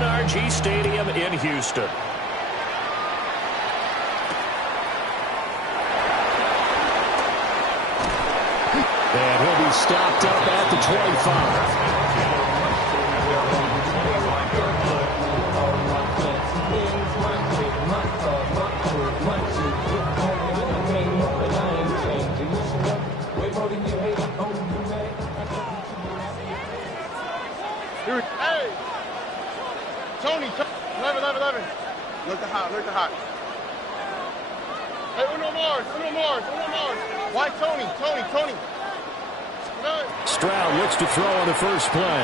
NRG Stadium in Houston. And he'll be stopped up at the 25. Hey! Tony, 11. Look the hot. Hey, uno more. Why Tony? Stroud looks to throw on the first play.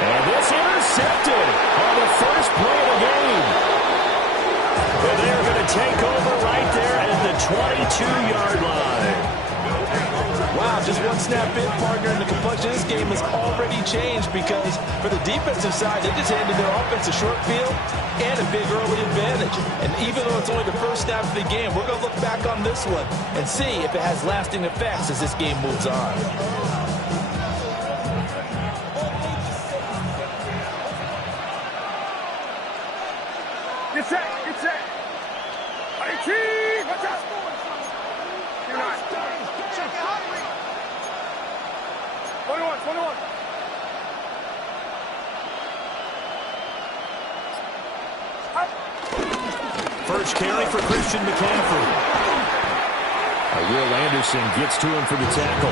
And this intercepted on the first play of the game. And they're going to take over right there at the 22-yard line. Wow, just one snap in, partner, and the complexion of this game has already changed because for the defensive side, they just handed their offense a short field and a big early advantage. And even though it's only the first snap of the game, we're going to look back on this one and see if it has lasting effects as this game moves on. Get set. Hey, watch out. You're not. 21. First carry for Christian McCaffrey. Will Anderson gets to him for the tackle.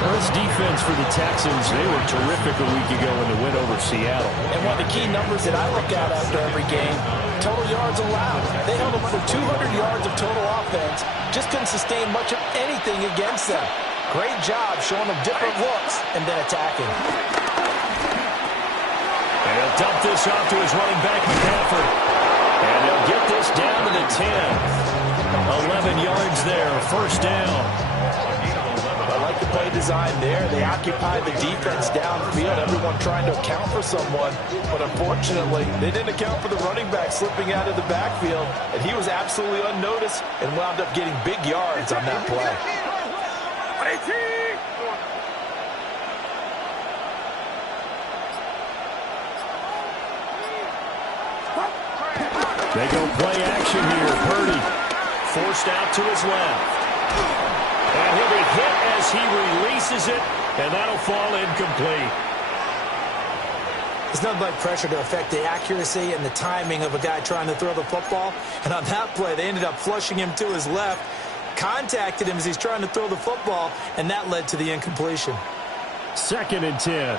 Well, this defense for the Texans, they were terrific a week ago in the win over Seattle. And one of the key numbers that I look at after every game, total yards allowed. They held them under 200 yards of total offense. Just couldn't sustain much of anything against them. Great job showing them different looks and then attacking. And he'll dump this off to his running back, McCaffrey. And they'll get this down to the 10. 11 yards there, first down. I like the play design there. They occupy the defense downfield, everyone trying to account for someone. But unfortunately, they didn't account for the running back slipping out of the backfield. And he was absolutely unnoticed and wound up getting big yards on that play. They go play action here. Purdy forced out to his left. And he'll be hit as he releases it, and that'll fall incomplete. It's nothing like pressure to affect the accuracy and the timing of a guy trying to throw the football. And on that play, they ended up flushing him to his left, contacted him as he's trying to throw the football, and that led to the incompletion. 2nd and 10.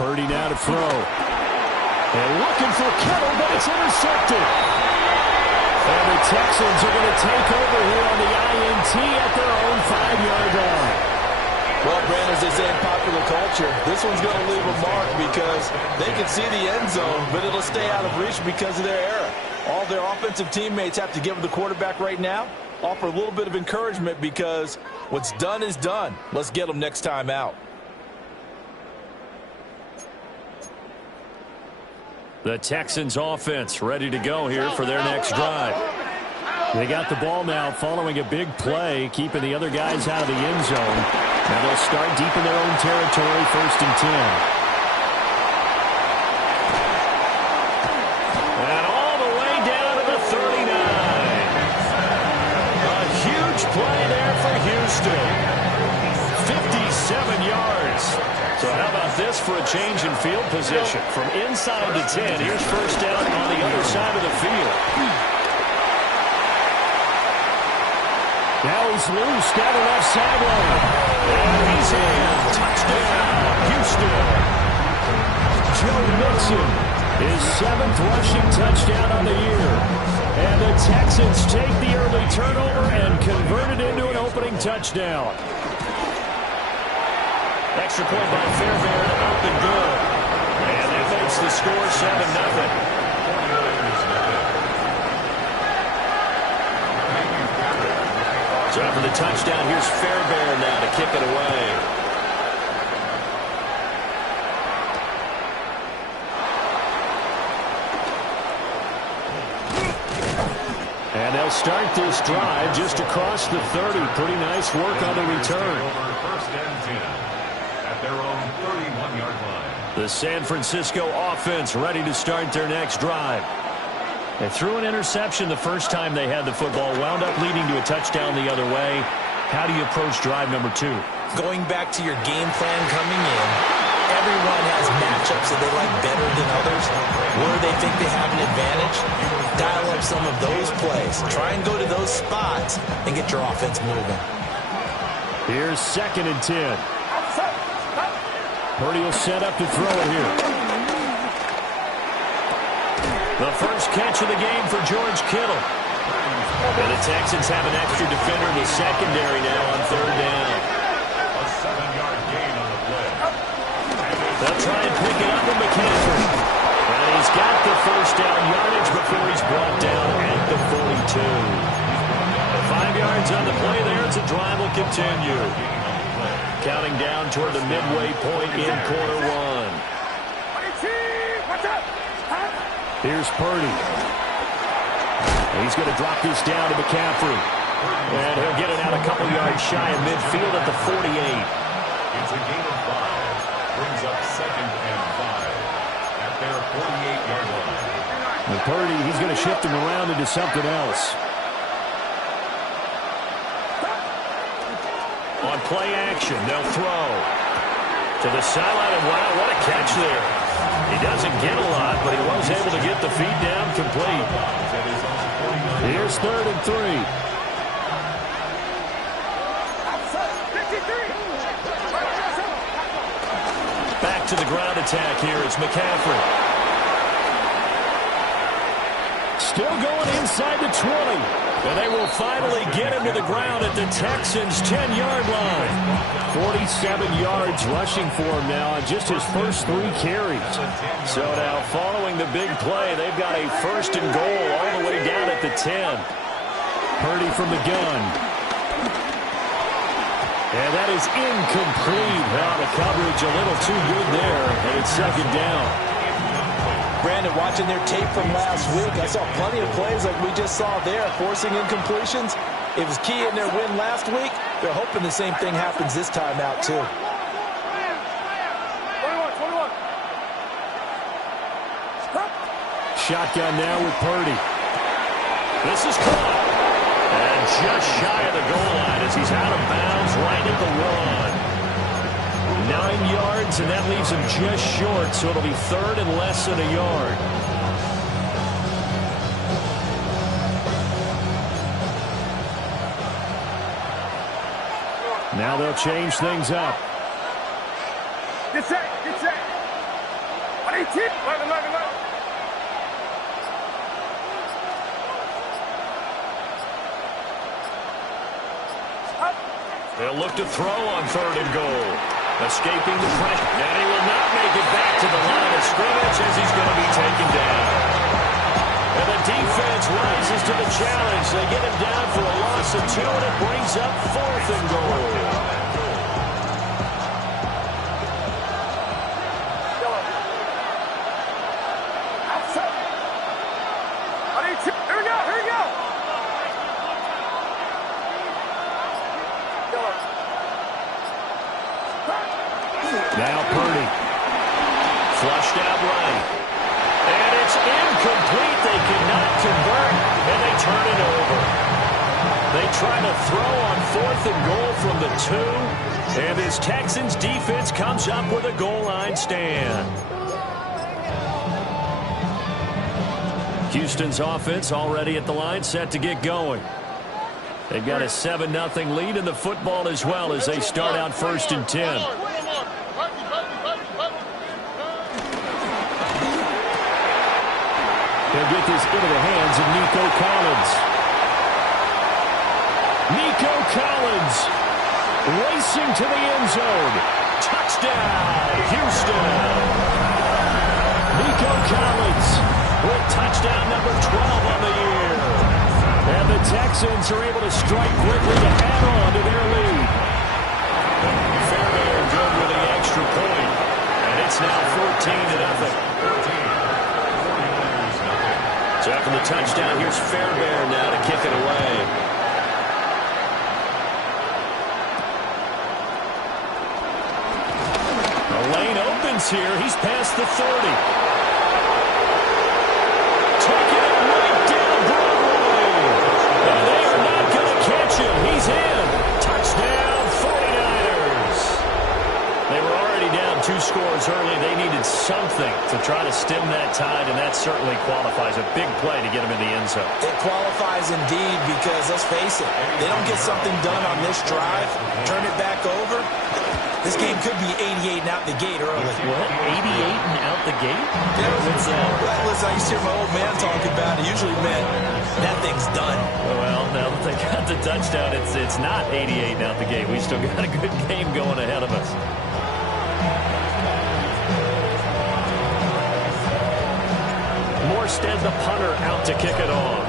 Purdy now to throw. And looking for Kittle, but it's intercepted. And the Texans are going to take over here on the INT at their own 5-yard line. Well, Brandon, as they say in popular culture, this one's going to leave a mark because they can see the end zone, but it'll stay out of reach because of their error. All their offensive teammates have to give the quarterback right now, offer a little bit of encouragement because what's done is done. Let's get them next time out. The Texans offense ready to go here for their next drive. They got the ball now following a big play, keeping the other guys out of the end zone. Now they'll start deep in their own territory, 1st and 10. And all the way down to the 39. A huge play there for Houston. 57 yards. So how about this for a change in field position? From inside to 10, here's first down on the other side of the field. Now he's loose down the left sideline. And he's in. Touchdown, Houston. Joe Mixon, his 7th rushing touchdown on the year. And the Texans take the early turnover and convert it into an opening touchdown. Extra point by Fairbairn, up and good. And that makes the score 7-0. So after the touchdown, here's Fairbairn now to kick it away. And they'll start this drive just across the 30. Pretty nice work on the return. First and 10 at their own 31-yard line. The San Francisco offense ready to start their next drive. They threw an interception the first time they had the football, wound up leading to a touchdown the other way. How do you approach drive number 2? Going back to your game plan coming in, everyone has matchups that they like better than others. Where they think they have an advantage, dial up some of those plays. Try and go to those spots and get your offense moving. Here's 2nd and 10. Purdy will set up to throw it here. The first catch of the game for George Kittle. And the Texans have an extra defender in the secondary now on 3rd down. A 7-yard gain on the play. They'll try and pick it up with McCaffrey. And he's got the first down yardage before he's brought down at the 42. 5 yards on the play there as the drive will continue. Counting down toward the midway point in quarter 1. Here's Purdy. He's going to drop this down to McCaffrey. And he'll get it out a couple yards shy of midfield at the 48. It's a gain of 5. Brings up 2nd and 5 at their 48-yard line. And Purdy, he's going to shift him around into something else. On play action, they'll throw to the sideline, and wow, what a catch there. He doesn't get a lot, but he was able to get the feet down complete. Here's 3rd and 3. Back to the ground attack here is McCaffrey. Still going inside the 20. And they will finally get him to the ground at the Texans' 10-yard line. 47 yards rushing for him now on just his first 3 carries. So now following the big play, they've got a 1st and goal all the way down at the 10. Purdy from the gun. And that is incomplete. Now the coverage a little too good there, and it's 2nd down. Brandon, watching their tape from last week, I saw plenty of plays like we just saw there, forcing incompletions. It was key in their win last week. They're hoping the same thing happens this time out, too. 21. Shotgun now with Purdy. This is caught. And just shy of the goal line as he's out of bounds right at the 1. 9 yards, and that leaves him just short, so it'll be 3rd and less than a yard. Now they'll change things up. Get set. 118. 11. They'll look to throw on 3rd and goal. Escaping the pressure. And he will not make it back to the line of scrimmage as he's going to be taken down. And the defense rises to the challenge. They get him down for a loss of 2, and it brings up 4th and goal. Now Purdy. Flushed out right. And it's incomplete. They cannot convert, and they turn it over. They try to throw on 4th and goal from the 2, and this Texans defense comes up with a goal line stand. Houston's offense already at the line, set to get going. They've got a 7-0 lead in the football as well as they start out 1st and 10. He'll get this into the hands of Nico Collins. Nico Collins racing to the end zone. Touchdown, Houston. Nico Collins with touchdown number 12 on the year. And the Texans are able to strike quickly to add on to their lead. Fairbairn good with the extra point. And it's now 14-0. So after the touchdown, here's Fairbairn now to kick it away. The lane opens here. He's past the 30. Taking it right down Broadway. And they are not going to catch him. He's in. Touchdown, 49ers. They were already down 2 scores early. They needed something to try to stem that tide, and that certainly qualifies. A big play to get him in the end zone. It qualifies indeed because, let's face it, they don't get something done on this drive, turn it back over. This game could be 88 and out the gate early. What? 88 and out the gate? Yeah, listen, I used to hear my old man talking about it. Usually meant that thing's done. Well, now that they got the touchdown, it's not 88 and out the gate. We still got a good game going ahead of us. Morstead, the punter, out to kick it off.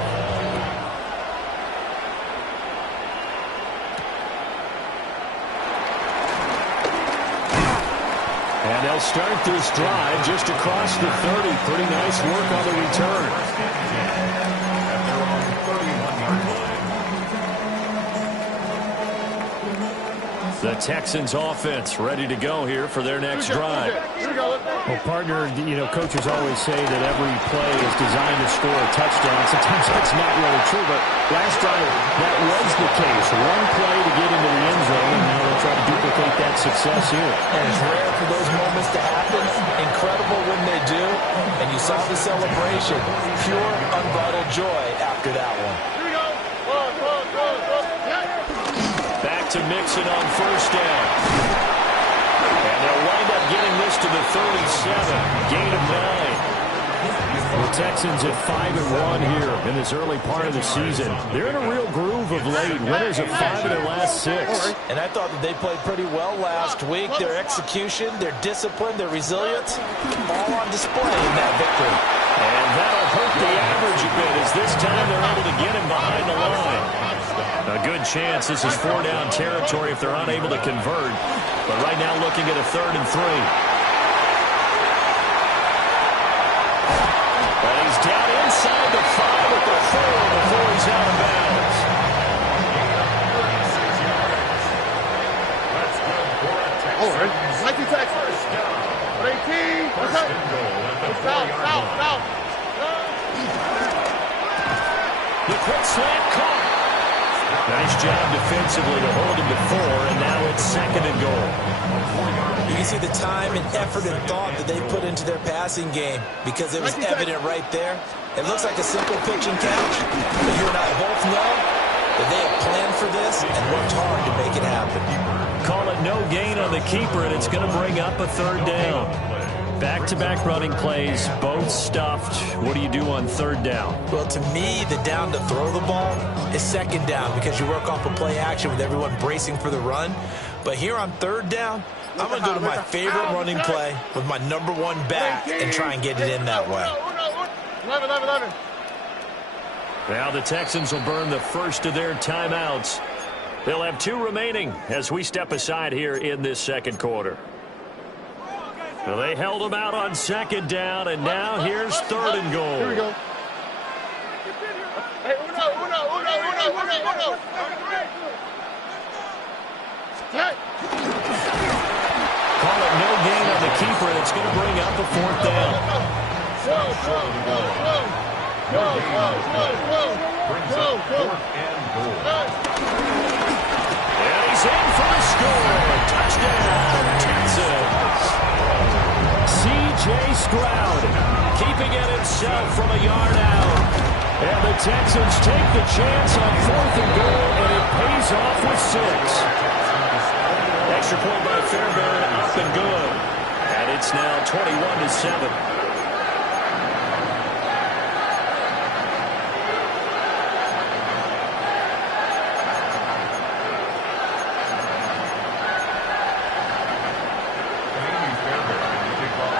And they'll start this drive just across the 30. Pretty nice work on the return. The Texans offense ready to go here for their next drive. Well, partner, coaches always say that every play is designed to score a touchdown. Sometimes that's not really true, but last drive, that was the case. One play to get into the end zone, and now they'll try to duplicate that success here. And it's rare for those moments to happen. Incredible when they do. And you saw the celebration. Pure, unbridled joy after that one. Back to Mixon on first down. And they'll wind up getting this to the 37. Gain of 9. The Texans at 5-1 here in this early part of the season. They're in a real groove of late. Winners of 5 of their last 6. And I thought that they played pretty well last week. Their execution, their discipline, their resilience, all on display in that victory. And that'll hurt the average a bit as this time they're able to get him behind the line. A good chance this is 4-down territory if they're unable to convert. But right now looking at a 3rd and 3. And he's down inside the 5 at the 4 before he's out of bounds. Oh, Mikey Texas. 18. South. The quick slant caught. Nice job defensively to hold him to 4, and now it's 2nd and goal. You can see the time and effort and thought that they put into their passing game because it was evident right there. It looks like a simple pitch and catch, but you and I both know that they have planned for this and worked hard to make it happen. Call it no gain on the keeper, and it's going to bring up a 3rd down. Back-to-back running plays, both stuffed. What do you do on 3rd down? Well, to me, the down to throw the ball is 2nd down because you work off a play action with everyone bracing for the run. But here on 3rd down, I'm going to go to my favorite running play with my #1 back and try and get it in that way. 11. Now the Texans will burn the first of their timeouts. They'll have 2 remaining as we step aside here in this 2nd quarter. Well, they held him out on 2nd down, and now here's 3rd and goal. Here we go. Hey, uno. Call it no gain on the keeper, and it's going to bring up a 4th down. And he's in for the score. Touchdown, Texans. C.J. Stroud keeping it himself from a yard out. And the Texans take the chance on 4th and goal, and it pays off with 6. Extra point by Fairbairn, up and good. And it's now 21-7.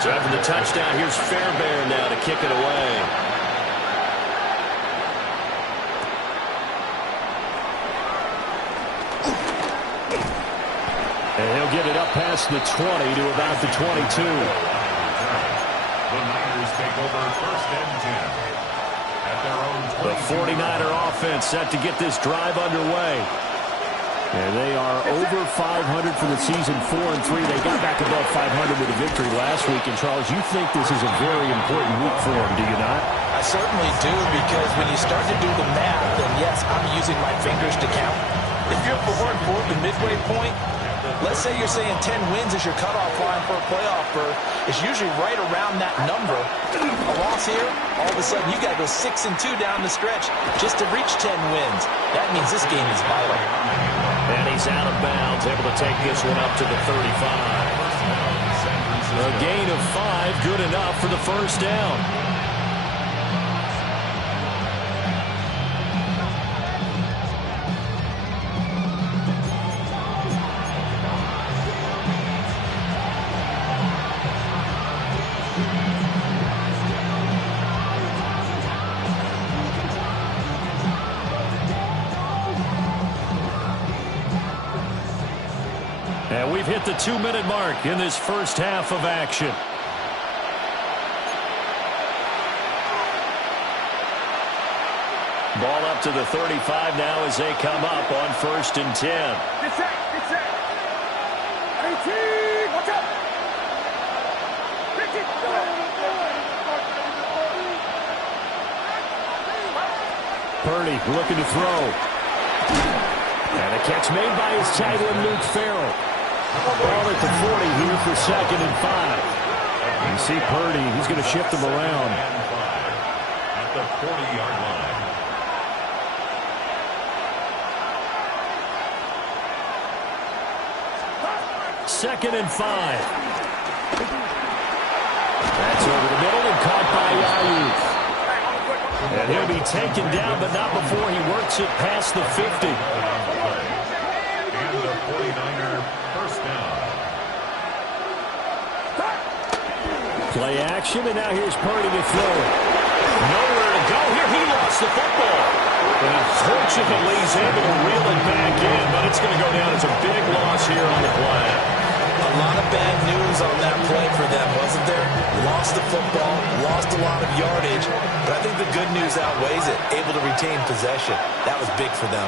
So after the touchdown, here's Fairbairn now to kick it away. And he'll get it up past the 20 to about the 22. The Niners take over 1st and 10. The 49er offense set to get this drive underway. And they are over 500 for the season, 4-3. They got back above 500 with a victory last week. And, Charles, you think this is a very important week for them, do you not? I certainly do, because when you start to do the math, and yes, I'm using my fingers to count. If you're 4-4 at the midway point, let's say you're saying 10 wins is your cutoff line for a playoff berth. It's usually right around that number. A loss here, all of a sudden you got to go 6-2 down the stretch just to reach 10 wins. That means this game is vital. And he's out of bounds, able to take this one up to the 35. A gain of 5, good enough for the first down. And we've hit the 2-minute mark in this first half of action. Ball up to the 35 now as they come up on 1st and 10. Get set, get set. 18, watch out. 15, go. Purdy looking to throw. And a catch made by his tight end, Luke Farrell. Ball at the 40 here for 2nd and 5. You see Purdy, he's going to shift them around. At the 40-yard line. Second and 5. That's over the middle and caught by Ayuk. And he'll be taken down, but not before he works it past the 50. And the 49er first down. Play action, and now here's Purdy to throw it. Nowhere to go here. He lost the football. And unfortunately, he's able to reel it back in, but it's going to go down as a big loss here on the play. A lot of bad news on that play for them, wasn't there? Lost the football, lost a lot of yardage, but I think the good news outweighs it. Able to retain possession. That was big for them.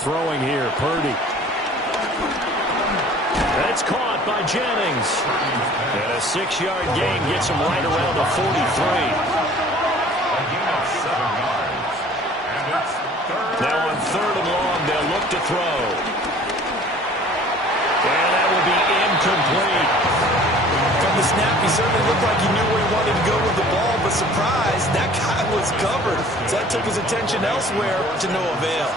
Throwing here, Purdy. That's caught by Jennings. And a 6-yard gain gets him right around the 43. A gain of 7 yards. And it's Now on 3rd and long, they'll look to throw. And that will be incomplete. From the snap, he certainly looked like he knew where he wanted to go with the ball, but surprise, that guy was covered. So that took his attention elsewhere to no avail.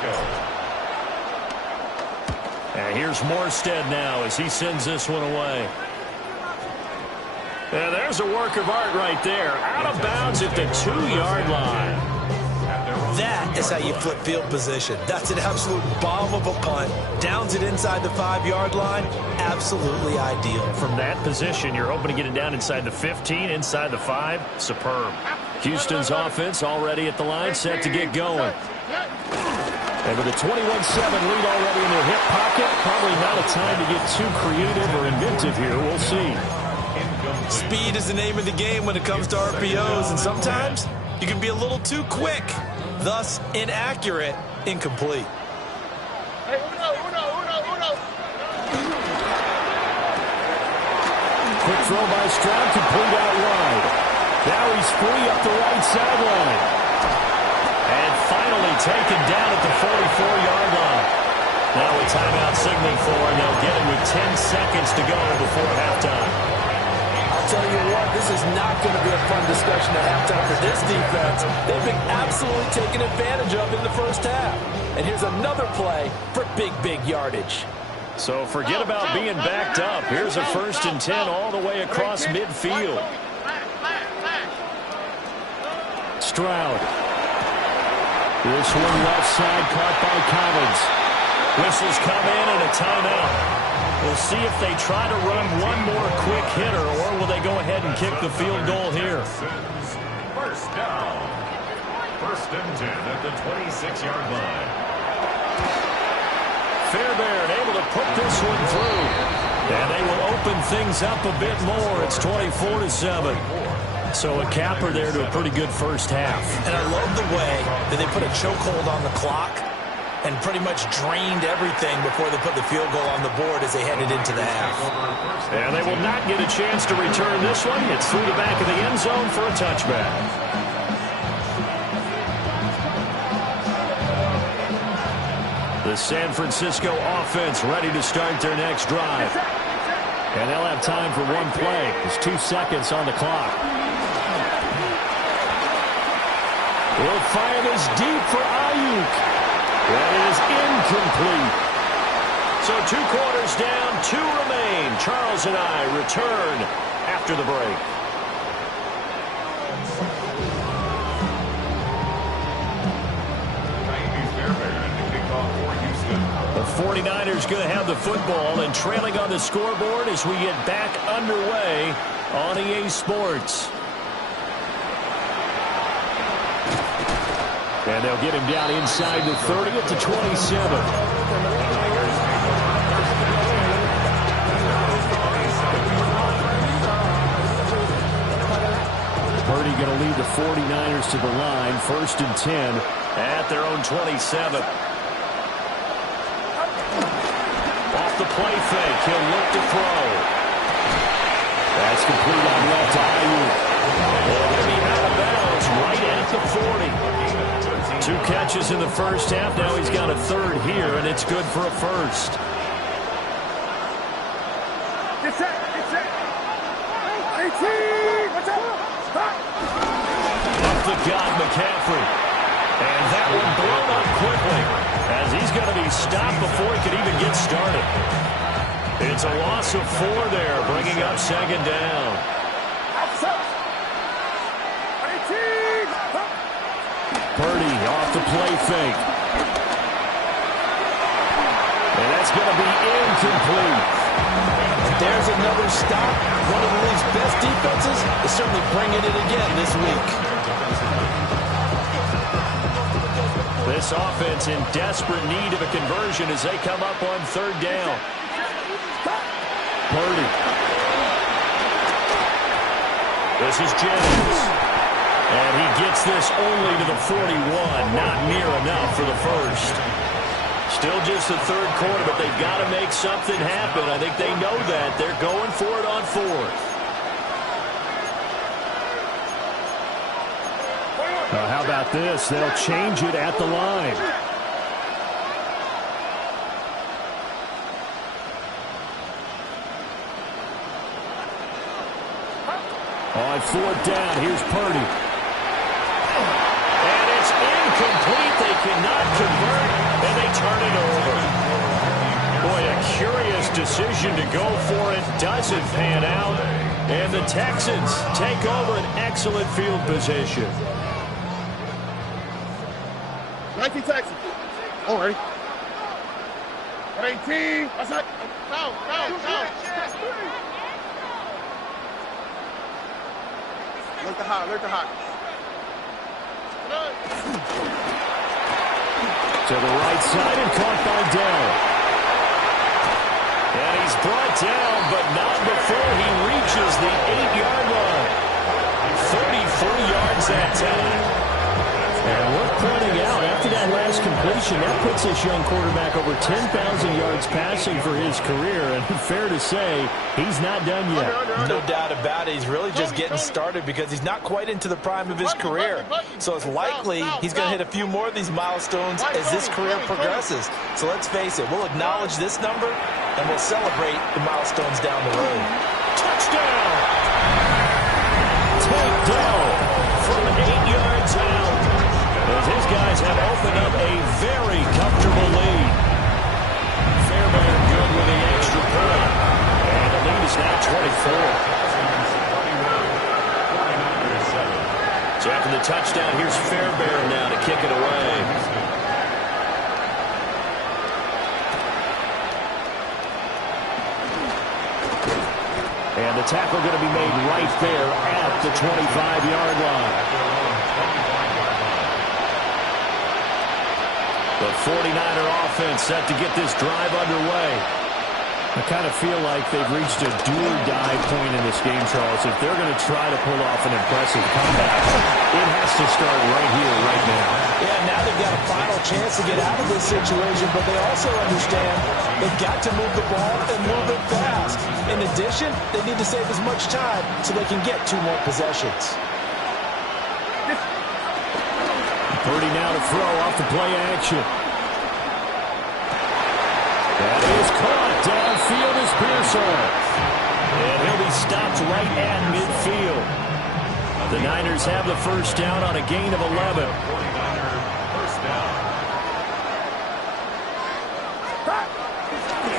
And here's Morstead now as he sends this one away. And there's a work of art right there. Out of bounds at the 2-yard line. That is how you flip field position. That's an absolute bomb of a punt. Downs it inside the 5-yard line. Absolutely ideal. From that position, you're hoping to get it down inside the 15, inside the 5. Superb. Houston's offense already at the line, set to get going. And with a 21-7 lead already in their hip pocket, probably not a time to get too creative or inventive here. We'll see. Speed is the name of the game when it comes to RPOs, and sometimes you can be a little too quick, thus inaccurate, incomplete. Hey, uno. Quick throw by Stroud, complete out wide. Now he's free up the right sideline. And finally taken down at the 44-yard line. Now a timeout signal for him. They'll get him with 10 seconds to go before halftime. I'll tell you what, this is not going to be a fun discussion at halftime for this defense. They've been absolutely taken advantage of in the first half. And here's another play for big yardage. So forget about being backed up. Here's a 1st and 10 all the way across midfield. Stroud. This one left side caught by Collins. Whistles come in and a timeout. We'll see if they try to run one more quick hitter or will they go ahead and kick the field goal here. first down. 1st and 10 at the 26-yard line. Fairbairn able to put this one through. And they will open things up a bit more. It's 24-7. So a capper there to a pretty good first half. And I love the way that they put a chokehold on the clock and pretty much drained everything before they put the field goal on the board as they headed into the half. And they will not get a chance to return this one. It's through the back of the end zone for a touchback. The San Francisco offense ready to start their next drive. And they'll have time for one play. There's 2 seconds on the clock. He'll fire this deep for Ayuk. That is incomplete. So 2 quarters down, 2 remain. Charles and I return after the break. The 49ers going to have the football and trailing on the scoreboard as we get back underway on EA Sports. And they'll get him down inside the 30 at the 27. Purdy going to lead the 49ers to the line. 1st and 10 at their own 27. Off the play fake, he'll look to throw. That's complete on left to Ayuk. They're going to be out of bounds right at the 40. 2 catches in the first half. Now he's got a 3rd here, and it's good for a 1st. Get set, get set. 18, what's up? Up the gut, McCaffrey. And that one blown up quickly as he's going to be stopped before he could even get started. It's a loss of 4 there, bringing up 2nd down. Purdy off the play fake. And that's going to be incomplete. There's another stop. One of the league's best defenses is certainly bringing it again this week. This offense in desperate need of a conversion as they come up on 3rd down. Purdy. This is Jennings. And he gets this only to the 41. Not near enough for the 1st. Still just the 3rd quarter, but they've got to make something happen. I think they know that. They're going for it on 4th. How about this? They'll change it at the line. On 4th down, here's Purdy. And it's incomplete. They cannot convert, and they turn it over. Boy, a curious decision to go for it. Doesn't pan out. And the Texans take over an excellent field position. 19 Texans. All right. 18. What's that? Down. Look the hot. To the right side and caught by Dell. And he's brought down, but not before he reaches the 8-yard line. 33 yards that time. And we're pointing out, after that last completion, that puts this young quarterback over 10,000 yards passing for his career. And fair to say, he's not done yet. No doubt about it. He's really just getting started because he's not quite into the prime of his career. So it's likely he's going to hit a few more of these milestones as this career progresses. So let's face it, we'll acknowledge this number and we'll celebrate the milestones down the road. Touchdown! Takedown from 8 yards out. As his guys have opened up a very comfortable lead. Fairbairn good with the extra point. And the lead is now 24. So after the touchdown, here's Fairbairn now to kick it away. And the tackle going to be made right there at the 25-yard line. The 49er offense set to get this drive underway. I kind of feel like they've reached a do-or-die point in this game, Charles. If they're going to try to pull off an impressive comeback, it has to start right here, right now. Yeah, now they've got a final chance to get out of this situation, but they also understand they've got to move the ball and move it fast. In addition, they need to save as much time so they can get 2 more possessions. Purdy now to throw off the play action. That is caught. Downfield is Pearson. And he'll be stopped right at midfield. The Niners have the first down on a gain of 11.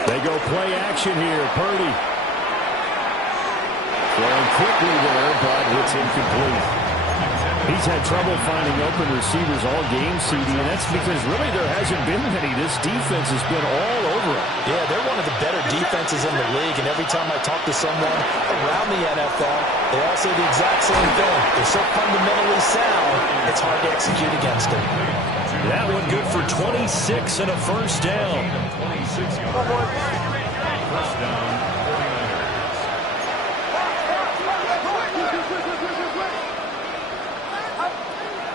They go play action here. Purdy. Throwing quickly there, but it's incomplete. He's had trouble finding open receivers all game, CD, and that's because really there hasn't been many. This defense has been all over him. Yeah, they're one of the better defenses in the league, and every time I talk to someone around the NFL, they all say the exact same thing. They're so fundamentally sound, it's hard to execute against them. That one good for 26 and a first down. 26 yards. First down, 49ers.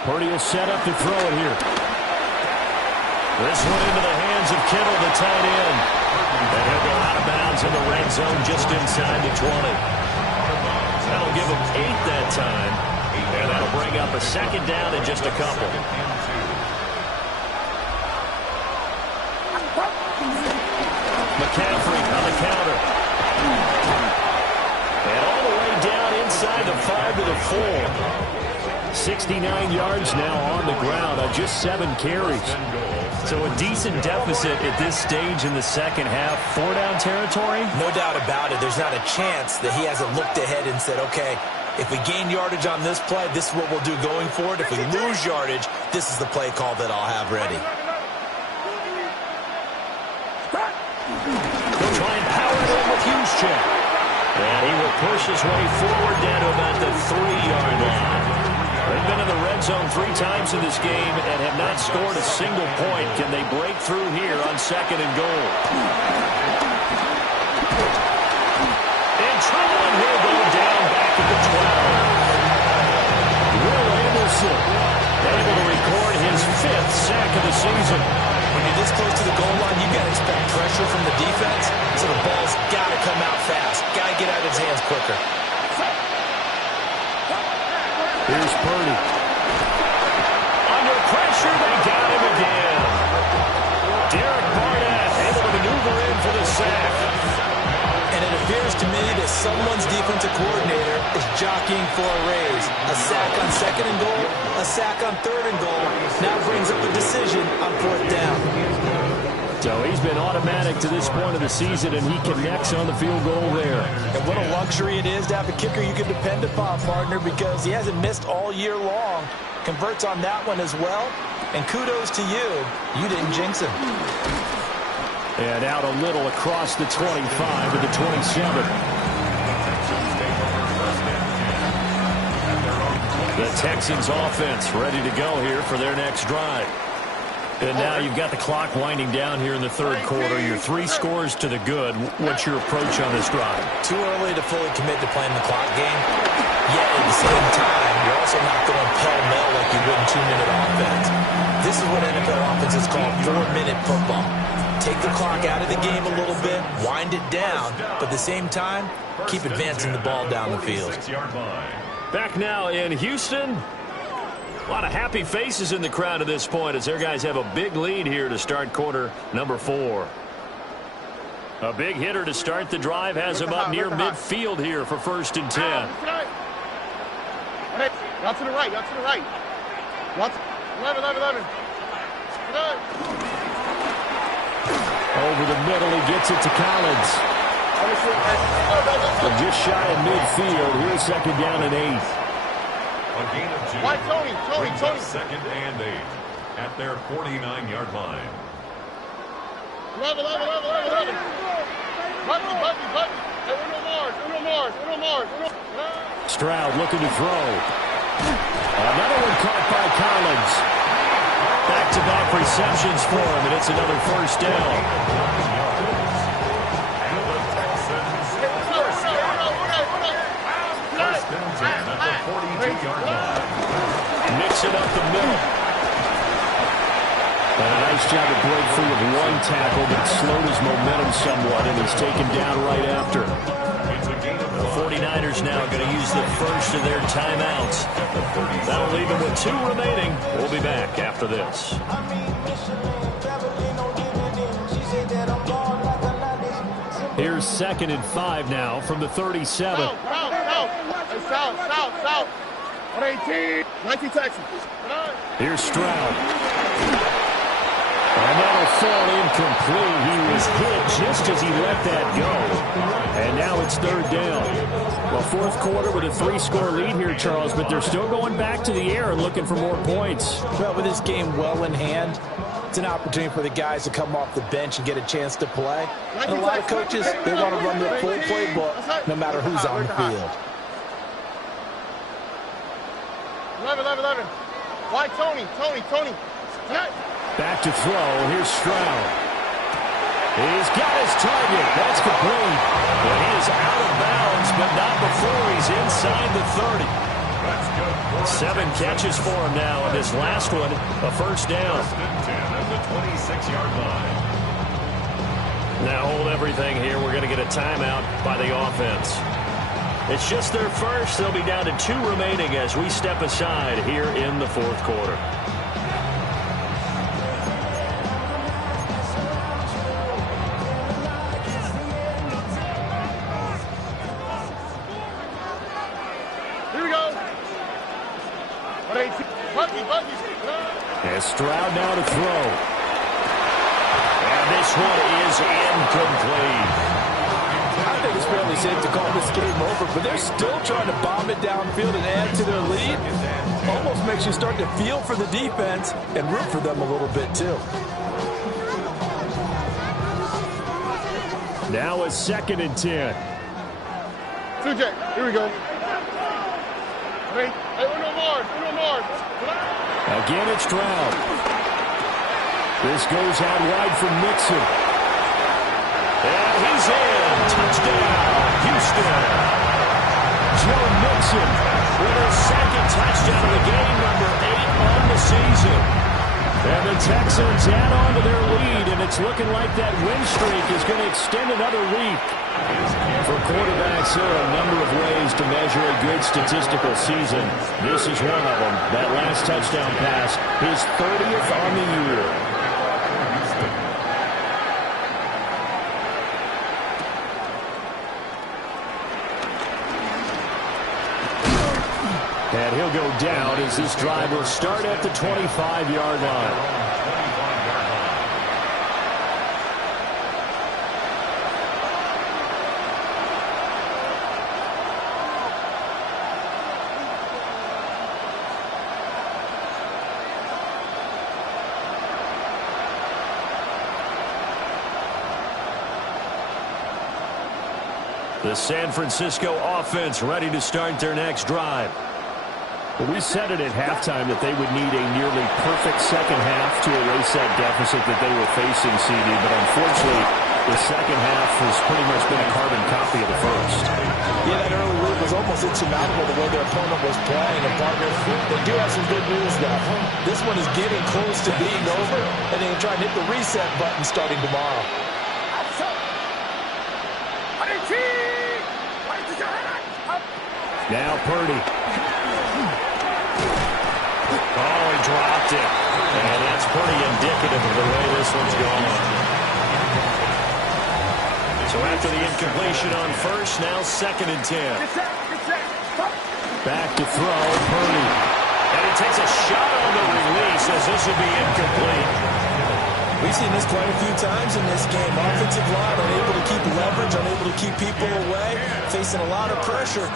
Purdy will set up to throw it here. This one into the hands of Kittle, the tight end. And he'll go out of bounds in the red zone just inside the 20. That'll give him 8 that time. And that'll bring up a second down in just a couple. McCaffrey on the counter. And all the way down inside the 5 to the 4. 69 yards now on the ground on just 7 carries. So a decent deficit at this stage in the second half. 4-down territory? No doubt about it. There's not a chance that he hasn't looked ahead and said, okay, if we gain yardage on this play, this is what we'll do going forward. If we lose yardage, this is the play call that I'll have ready. They'll try and power it in with H2h. And he will push his way forward down to about the 3-yard line. They've been in the red zone 3 times in this game and have not scored a single point. Can they break through here on 2nd and goal? In trouble, and he'll go down back at the 12. Will Anderson able to record his 5th sack of the season. When you're this close to the goal line, you've got to expect pressure from the defense, so the ball's got to come out fast. Got to get out of his hands quicker. Here's Purdy. Under pressure, they got him again. Derek Barnett able to maneuver in for the sack. And it appears to me that someone's defensive coordinator is jockeying for a raise. A sack on 2nd and goal, a sack on 3rd and goal. Now brings up a decision on 4th down. So he's been automatic to this point of the season, and he connects on the field goal there. And what a luxury it is to have a kicker you can depend upon, partner, because he hasn't missed all year long. Converts on that one as well. And kudos to you. You didn't jinx him. And out a little across the 25 to the 27. The Texans offense ready to go here for their next drive. And now you've got the clock winding down here in the 3rd quarter. Your 3 scores to the good. What's your approach on this drive? Too early to fully commit to playing the clock game. Yet at the same time, you're also not going pell-mell like you would in 2-minute offense. This is what NFL offenses call 4-minute football. Take the clock out of the game a little bit, wind it down, but at the same time, keep advancing the ball down the field. Back now in Houston. A lot of happy faces in the crowd at this point as their guys have a big lead here to start quarter number 4. A big hitter to start the drive has him up near midfield here for 1st and 10. Y'all to the right, y'all to the right. Y'all to 11. Over the middle, he gets it to Collins. But just shy of midfield. Here's 2nd down and 8. A gain of 2. Why, Tony? 2nd and 8 at their 49-yard line. 11. Button. Uno Mars. Stroud looking to throw. Another one caught by Collins. Back-to-back receptions for him, and it's another first down. Mixing up the middle. And a nice job to break free of one tackle, but it slowed his momentum somewhat, and he's taken down right after. The 49ers now going to use the first of their timeouts. That'll leave them with 2 remaining. We'll be back after this. Here's 2nd and 5 now from the 37. South. 118. 19 Texans. Here's Stroud. And that'll fall incomplete. He was hit just as he let that go. And now it's 3rd down. Well, 4th quarter with a 3-score lead here, Charles, but they're still going back to the air and looking for more points. Well, with this game well in hand, it's an opportunity for the guys to come off the bench and get a chance to play. And a lot of coaches, they want to run their full playbook no matter who's on the field. 11. Why Tony? Back to throw. Here's Stroud. He's got his target. That's complete. But he is out of bounds, but not before he's inside the 30. That's good. 7 catches for him now, and this last one, a first down. 10 at the 26-yard line. Now hold everything here. We're going to get a timeout by the offense. It's just their first. They'll be down to 2 remaining as we step aside here in the 4th quarter. As Stroud now to throw. And this one is incomplete. I think it's fairly safe to call this game over, but they're still trying to bomb it downfield and add to their lead. Almost makes you start to feel for the defense and root for them a little bit, too. Now a 2nd and 10. 2J, here we go. Hey, Uno more. Again, it's Stroud. This goes out wide for Mixon. And he's in. Touchdown, Houston. Joe Mixon with his 2nd touchdown of the game, number 8 on the season. And the Texans add on to their lead, and it's looking like that win streak is going to extend another week. For quarterbacks, there are a number of ways to measure a good statistical season. This is one of them. That last touchdown pass, his 30th on the year. And he'll go down as this drive will start at the 25-yard line. The San Francisco offense ready to start their next drive. Well, we said it at halftime that they would need a nearly perfect second half to erase that deficit that they were facing, CD, but unfortunately, the second half has pretty much been a carbon copy of the first. Yeah, that early lead was almost insurmountable the way their opponent was playing. And partner, they do have some good news now. This one is getting close to being over, and they can try and hit the reset button starting tomorrow. Now Purdy. Oh, he dropped it. And that's pretty indicative of the way this one's going. So after the incompletion on first, now 2nd and 10. Back to throw, Purdy. And he takes a shot on the release as this will be incomplete. We've seen this quite a few times in this game. Offensive line unable to keep leverage, unable to keep people away, facing a lot of pressure.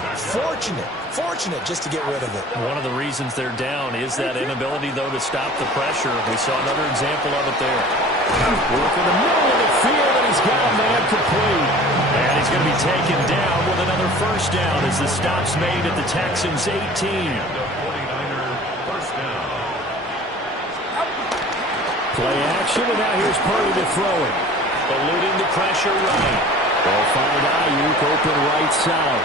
Fortunate just to get rid of it. One of the reasons they're down is that inability, though, to stop the pressure. We saw another example of it there. Work in the middle of the field, and he's got a man complete. And he's going to be taken down with another first down as the stop's made at the Texans' 18. Play action, and now here's Purdy to throw it. Eluding the pressure right. They'll find Ayuk open right side.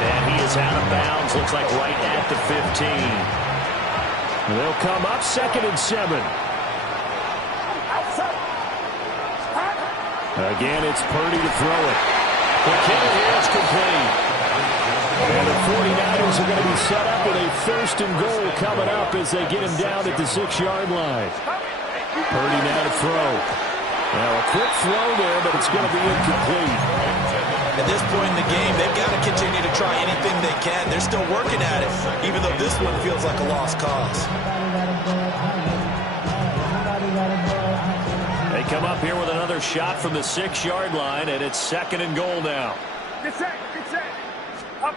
And he is out of bounds. Looks like right at the 15. They'll come up 2nd and 7. Again, it's Purdy to throw it. The kick here is complete. And the 49ers are going to be set up with a 1st and goal coming up as they get him down at the 6-yard line. Purdy now to throw. Now a quick throw there, but it's going to be incomplete. At this point in the game, they've got to continue to try anything they can. They're still working at it, even though this one feels like a lost cause. They come up here with another shot from the 6-yard line, and it's 2nd and goal now. Get set. Up.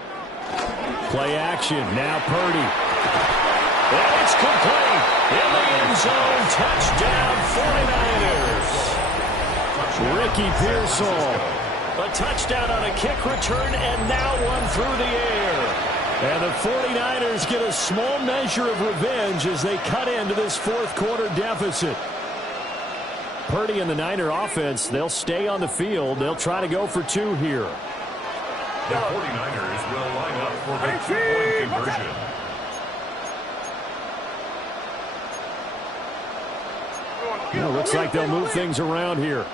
Play action. Now Purdy. And it's complete. In the end zone. Touchdown 49ers. Ricky Pearsall. A touchdown on a kick return, and now one through the air. And the 49ers get a small measure of revenge as they cut into this 4th quarter deficit. Purdy and the Niner offense, they'll stay on the field. They'll try to go for 2 here. The 49ers will line up for the 2-point conversion. Well, looks like they'll move things around here.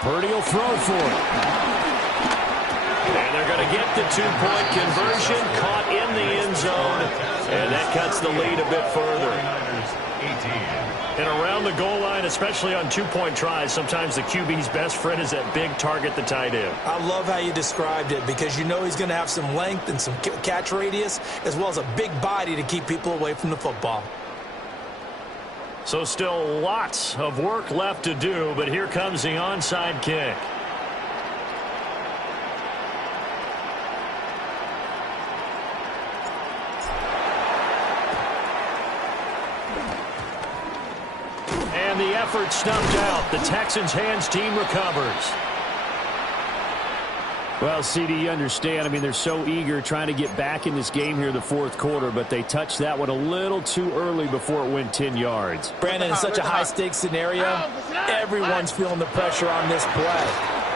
Purdy will throw for it. And they're going to get the 2-point conversion, caught in the end zone, and that cuts the lead a bit further. 18. And around the goal line, especially on 2-point tries, sometimes the QB's best friend is that big target, the tight end. I love how you described it because you know he's going to have some length and some catch radius as well as a big body to keep people away from the football. So still lots of work left to do, but here comes the onside kick. And the effort snuffed out. The Texans' hands team recovers. Well, CD, you understand. I mean, they're so eager trying to get back in this game here in the 4th quarter, but they touched that one a little too early before it went 10 yards. Brandon, in such a high-stakes scenario, everyone's feeling the pressure on this play.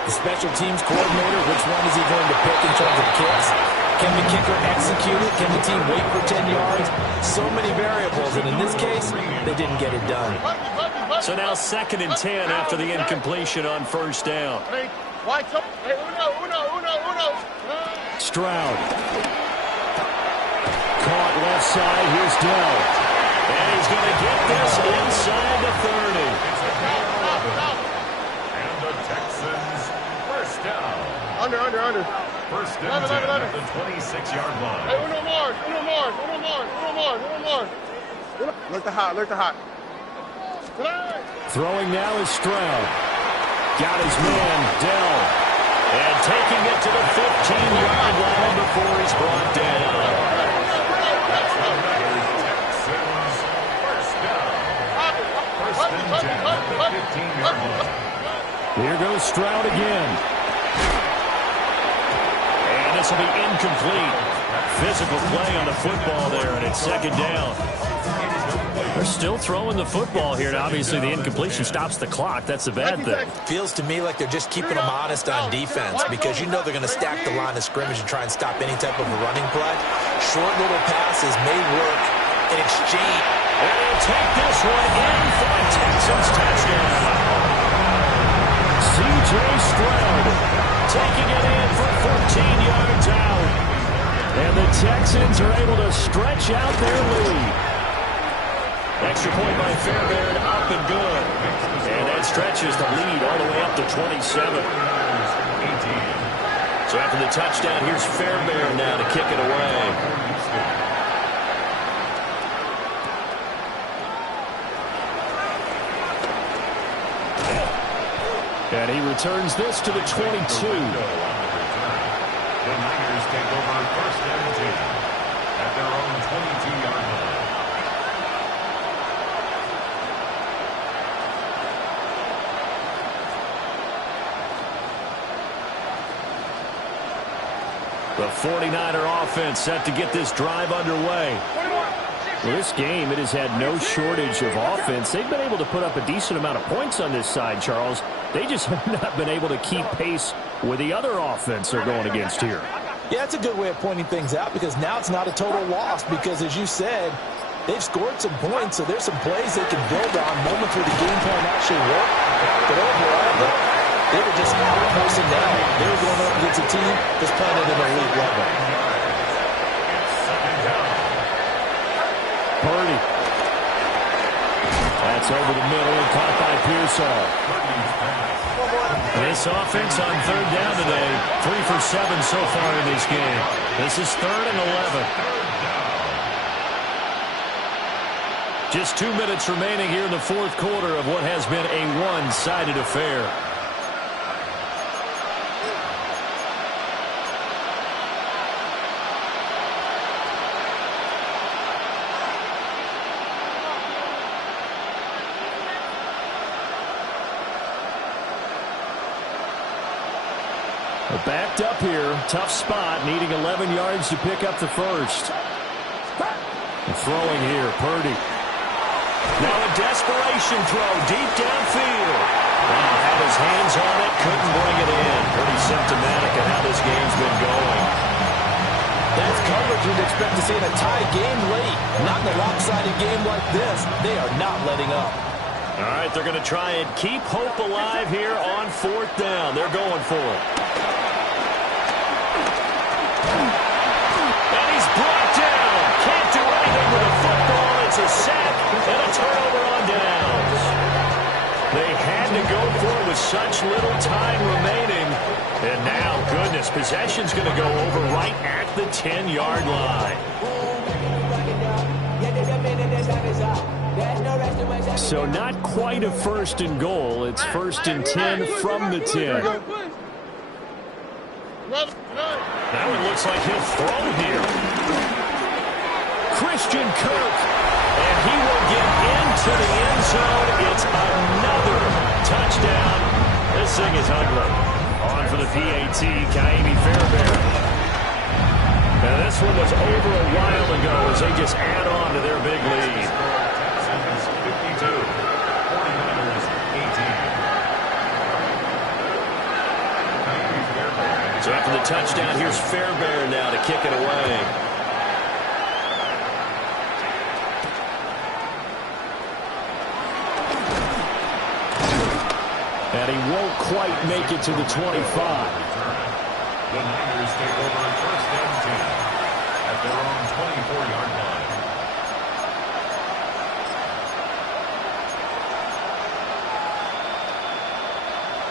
The special teams coordinator, which one is he going to pick in terms of kicks? Can the kicker execute it? Can the team wait for 10 yards? So many variables, and in this case, they didn't get it done. So now 2nd and 10 after the incompletion on 1st down. Stroud. Caught left side. Here's Dell. And he's going to get this inside the 30. And the Texans, 1st down. Under. 1st and 10 at the 26-yard line. Hey, uno more. Look the hot. Throwing now is Stroud. Got his man, Dell. And taking it to the 15-yard line before he's brought down. Texans, 1st down. 1st and 10 at the 15-yard line. Here goes Stroud again. And this will be incomplete. Physical play on the football there, and it's 2nd down. They're still throwing the football here, and obviously the incompletion stops the clock. That's the bad thing. Feels to me like they're just keeping them honest on defense because you know they're going to stack the line of scrimmage and try and stop any type of a running play. Short little passes may work in exchange. And he'll take this one in for a Texans touchdown. C.J. Stroud Taking it in for 14 yards out. and the Texans are able to stretch out their lead. Extra point by Fairbairn, up and good. And that stretches the lead all the way up to 27. So after the touchdown, here's Fairbairn now to kick it away. And he returns this to the 22. The Niners take over 1st and 10 at their own 22-yard line. The 49er offense set to get this drive underway. Well, this game, it has had no shortage of offense. They've been able to put up a decent amount of points on this side, Charles. They just have not been able to keep pace with the other offense they're going against here. Yeah, it's a good way of pointing things out because now it's not a total loss because, as you said, they've scored some points, so there's some plays they can build on, moments where the game plan actually worked. But overall, they were just out-posting down. They were going up against a team that's playing at an elite level. Purdy. That's over the middle and caught by Pearsall. This offense on third down today, 3 for 7 so far in this game. This is 3rd and 11. Just 2 minutes remaining here in the fourth quarter of what has been a one-sided affair. Backed up here, tough spot, needing 11 yards to pick up the first. Throwing here, Purdy. Now a desperation throw deep downfield. Had his hands on it, couldn't bring it in. Pretty symptomatic of how this game's been going. That's coverage you'd expect to see in a tie game late. Not in a lopsided game like this. They are not letting up. All right, they're going to try and keep hope alive here on 4th down. They're going for it. And he's brought down. Can't do anything with a football. It's a sack and a turnover on downs. They had to go for it with such little time remaining. And now, goodness, possession's going to go over right at the 10-yard line. So not quite a 1st and goal. It's 1st and 10 from the 10. That one looks like he'll throw here. Christian Kirk. And he will get into the end zone. It's another touchdown. This thing is ugly. On for the PAT, Kaimi Fairbairn. Now this one was over a while ago as they just add on to their big lead. 52, 49ers 18. So after the touchdown, here's Fairbairn now to kick it away. And he won't quite make it to the 25. The Niners take over 1st and 10 at their own 24-yard line.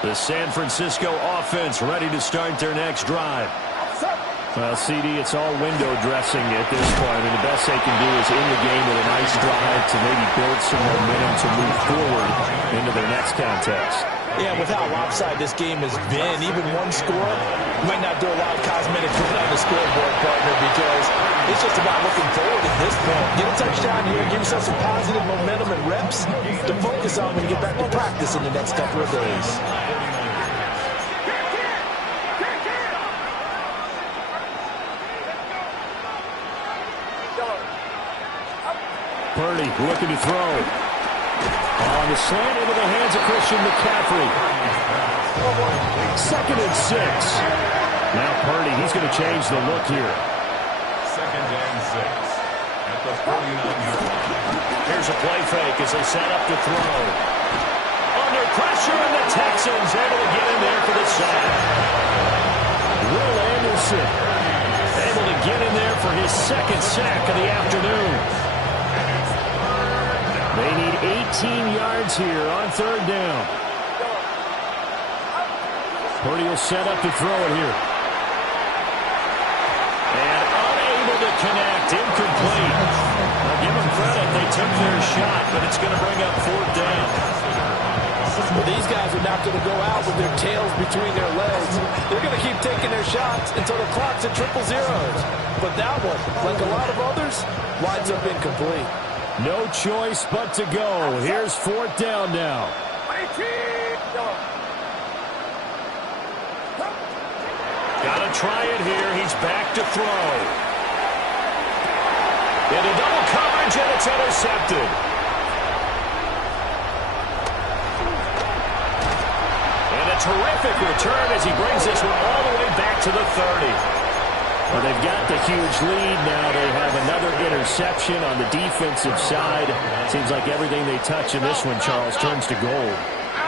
The San Francisco offense ready to start their next drive. Well, CD, it's all window dressing at this point. And the best they can do is in the game with a nice drive to maybe build some momentum to move forward into their next contest. Yeah, with how lopsided this game has been, even one score might not do a lot of cosmetic good on the scoreboard, partner, because it's just about looking forward at this point. Get a touchdown here, give yourself some positive momentum and reps to focus on when you get back to practice in the next couple of days. Purdy looking to throw. On the slant into the hands of Christian McCaffrey. 2nd and 6. Now Purdy, he's going to change the look here. 2nd and 6 at the 49-yard line. Here's a play fake as they set up to throw. Under pressure, and the Texans able to get in there for the sack. Will Anderson able to get in there for his 2nd sack of the afternoon. They need 18 yards here on 3rd down. Purdy will set up to throw it here. And unable to connect, incomplete. I'll give them credit, they took their shot, but it's going to bring up 4th down. Well, these guys are not going to go out with their tails between their legs. They're going to keep taking their shots until the clock's at 000. But that one, like a lot of others, winds up incomplete. No choice but to go. Here's 4th down now. Got a try it here. He's back to throw. Into double coverage, and it's intercepted. And a terrific return as he brings this one all the way back to the 30. Well, they've got the huge lead now. They have another interception on the defensive side. Seems like everything they touch in this one, Charles, turns to gold.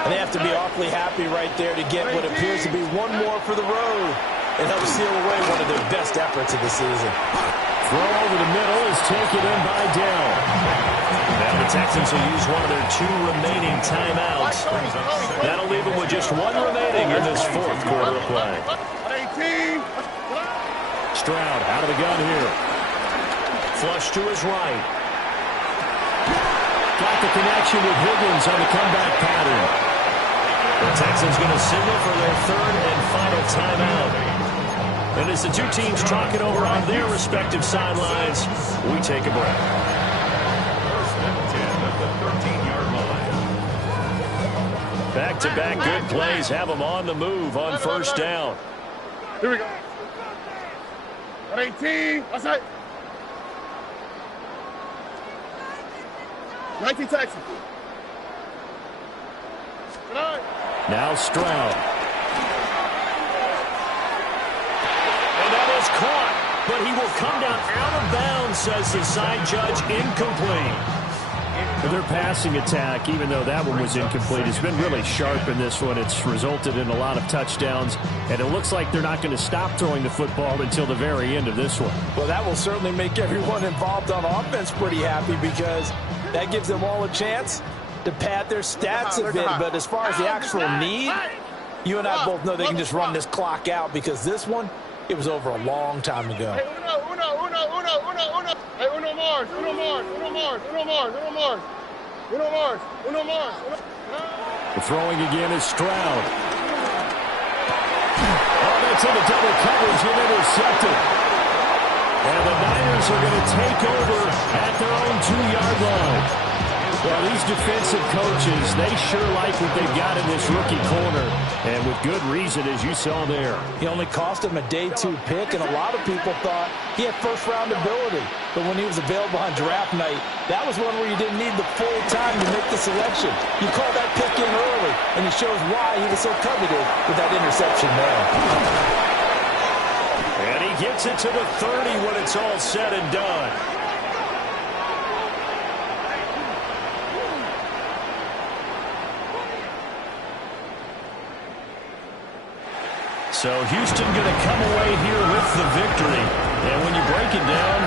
And they have to be awfully happy right there to get what appears to be one more for the road. It helps seal away one of their best efforts of the season. Throw over the middle is taken in by Dell. Now the Texans will use one of their 2 remaining timeouts. That'll leave them with just 1 remaining in this 4th quarter of play. 18. Stroud out of the gun here. Flush to his right. Got the connection with Higgins on the comeback pattern. The Texans going to signal for their 3rd and final timeout. And as the 2 teams talk it over on their respective sidelines, we take a break. First and 10 at the 13-yard line. Back-to-back good plays have them on the move on first down. Here we go. 18. That's it. 19 Texans. Now Stroud. And that is caught, but he will come down out of bounds, says the side judge, incomplete. Their passing attack, even though that one was incomplete, has been really sharp in this one. It's resulted in a lot of touchdowns, and it looks like they're not going to stop throwing the football until the very end of this one. Well, that will certainly make everyone involved on offense pretty happy because that gives them all a chance to pad their stats a bit. But as far as the actual need, you and I both know they can just run this clock out because this one, it was over a long time ago. Hey, Uno Mars. The throwing again is Stroud. Oh, that's in the double coverage and intercepted. And the Niners are going to take over at their own 2-yard line. Well, these defensive coaches, they sure like what they've got in this rookie corner, and with good reason, as you saw there. He only cost him a day 2 pick, and a lot of people thought he had first-round ability. But when he was available on draft night, that was one where you didn't need the full time to make the selection. You called that pick in early, and it shows why he was so coveted with that interception there. And he gets it to the 30 when it's all said and done. So Houston going to come away here with the victory. And when you break it down,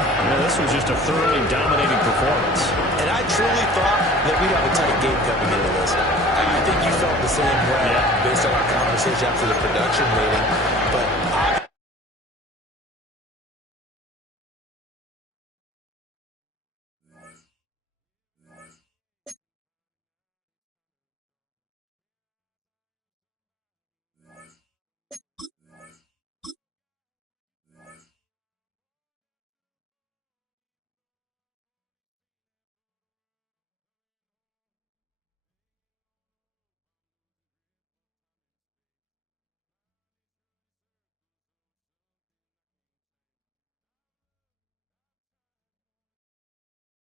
this was just a thoroughly dominating performance. And I truly thought that we'd have a tight game coming into this. I think you felt the same way based on our conversation after the production meeting. But